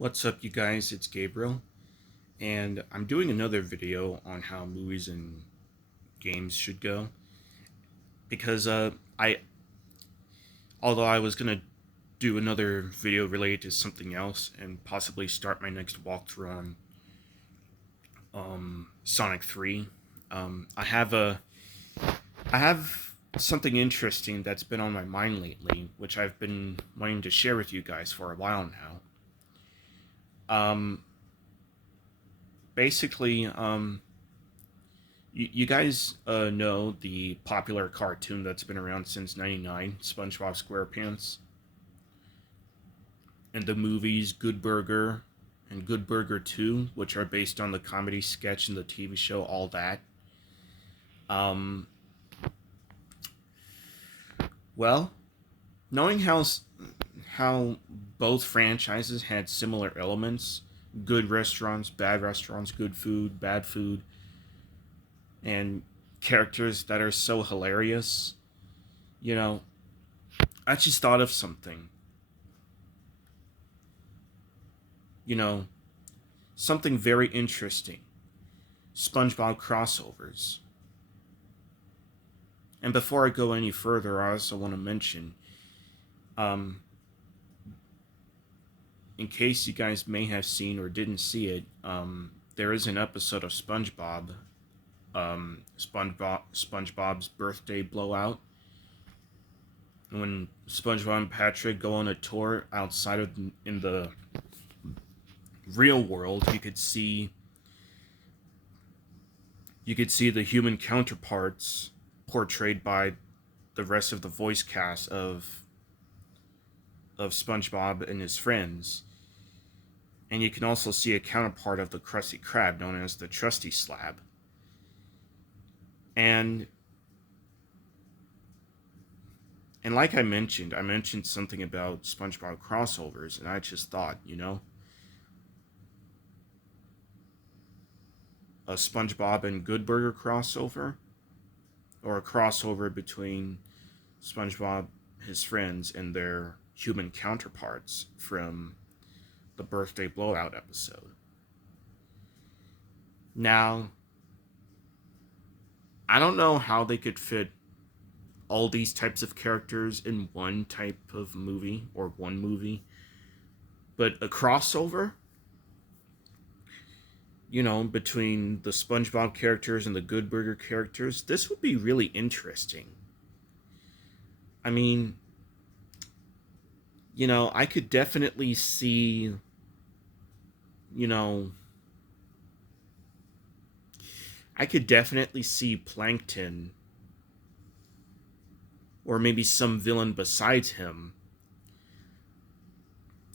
What's up, you guys? It's Gabriel, and I'm doing another video on how movies and games should go. Because although I was gonna do another video related to something else and possibly start my next walkthrough on Sonic 3, I have something interesting that's been on my mind lately, which I've been wanting to share with you guys for a while now. Um, basically, you guys know the popular cartoon that's been around since '99, SpongeBob SquarePants, and the movies Good Burger and Good Burger 2, which are based on the comedy sketch and the TV show, all that. Um, well, knowing how both franchises had similar elements, good restaurants, good food, bad food, and characters that are so hilarious, you know, I just thought of something. You know, something very interesting. SpongeBob crossovers. And before I go any further, I also want to mention, um, in case you guys may have seen or didn't see it, there is an episode of SpongeBob's birthday blowout, when SpongeBob and Patrick go on a tour outside of in the real world. You could see the human counterparts portrayed by the rest of the voice cast of SpongeBob and his friends. And you can also see a counterpart of the Krusty Krab known as the Trusty Slab. And like I mentioned something about SpongeBob crossovers, and I just thought, a SpongeBob and Good Burger crossover, or a crossover between SpongeBob, his friends, and their human counterparts from the birthday blowout episode. Now, I don't know how they could fit all these types of characters in one type of movie or one movie, but a crossover, between the SpongeBob characters and the Good Burger characters, this would be really interesting. I mean, I could definitely see, you know, I could definitely see Plankton, or maybe some villain besides him,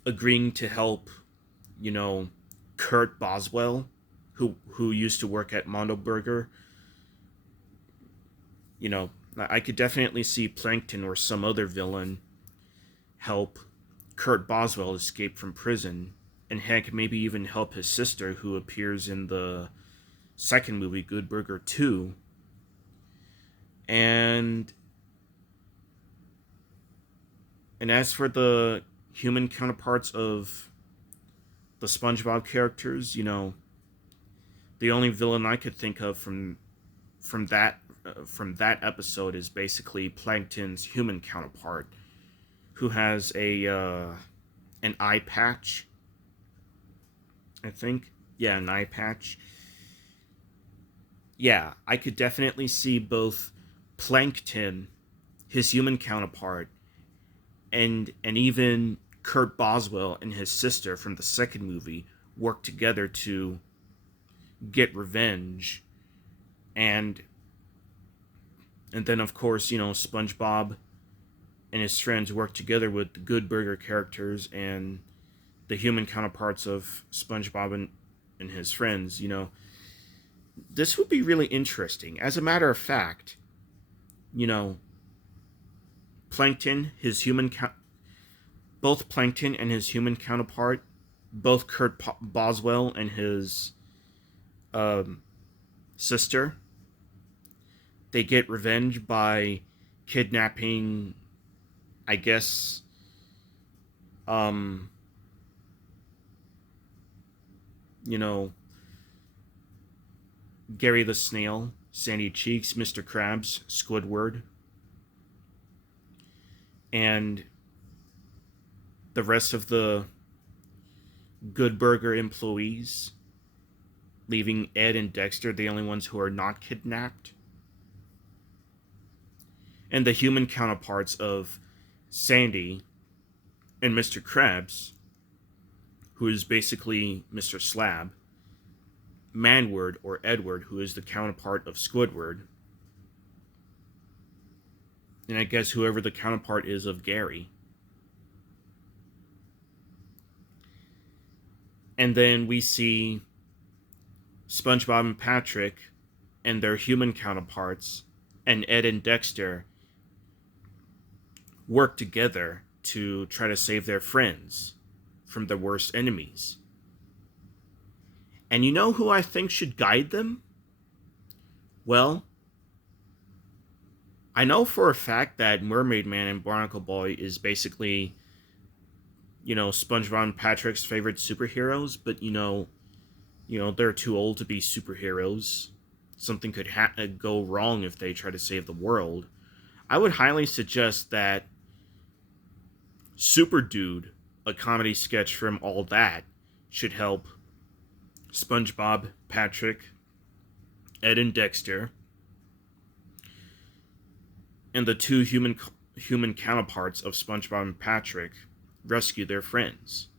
agreeing to help, you know, Kurt Boswell, who used to work at Mondo Burger. I could definitely see Plankton or some other villain help Kurt Boswell escape from prison, and heck, maybe even help his sister, who appears in the second movie, Good Burger 2. And as for the human counterparts of the SpongeBob characters, the only villain I could think of from that episode is basically Plankton's human counterpart, who has an eye patch. I think, yeah, an eye patch. Yeah, I could definitely see both Plankton, his human counterpart, and even Kurt Boswell and his sister from the second movie work together to get revenge. And then, of course, SpongeBob and his friends work together with the Good Burger characters and the human counterparts of SpongeBob and his friends. This would be really interesting. As a matter of fact, you know, Plankton, both Plankton and his human counterpart, both Kurt Boswell and his um, sister, they get revenge by kidnapping, I guess, um, you know, Gary the Snail, Sandy Cheeks, Mr. Krabs, Squidward, and the rest of the Good Burger employees, leaving Ed and Dexter the only ones who are not kidnapped, and the human counterparts of Sandy and Mr. Krabs, who is basically Mr. Slab, Manward or Edward, who is the counterpart of Squidward, and I guess whoever the counterpart is of Gary. And then we see SpongeBob and Patrick and their human counterparts and Ed and Dexter work together to try to save their friends from their worst enemies. And you know who I think should guide them? Well, I know for a fact that Mermaid Man and Barnacle Boy is basically, SpongeBob and Patrick's favorite superheroes, but they're too old to be superheroes. Something could go wrong if they try to save the world. I would highly suggest that Super Dude, a comedy sketch from All That, should help SpongeBob, Patrick, Ed and Dexter, and the two human counterparts of SpongeBob and Patrick rescue their friends.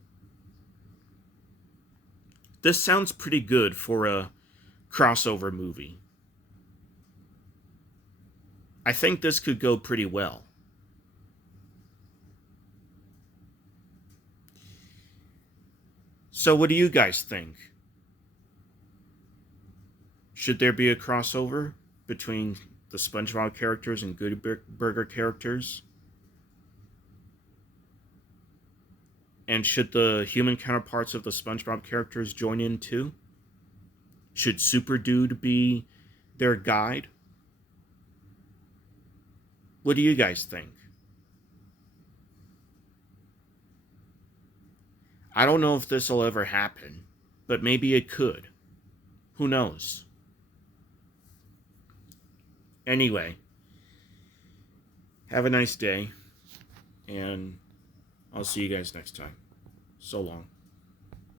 This sounds pretty good for a crossover movie. I think this could go pretty well. So what do you guys think? Should there be a crossover between the SpongeBob characters and Good Burger characters? And should the human counterparts of the SpongeBob characters join in too? Should Super Dude be their guide? What do you guys think? I don't know if this will ever happen, but maybe it could. Who knows? Anyway, have a nice day, and I'll see you guys next time. So long.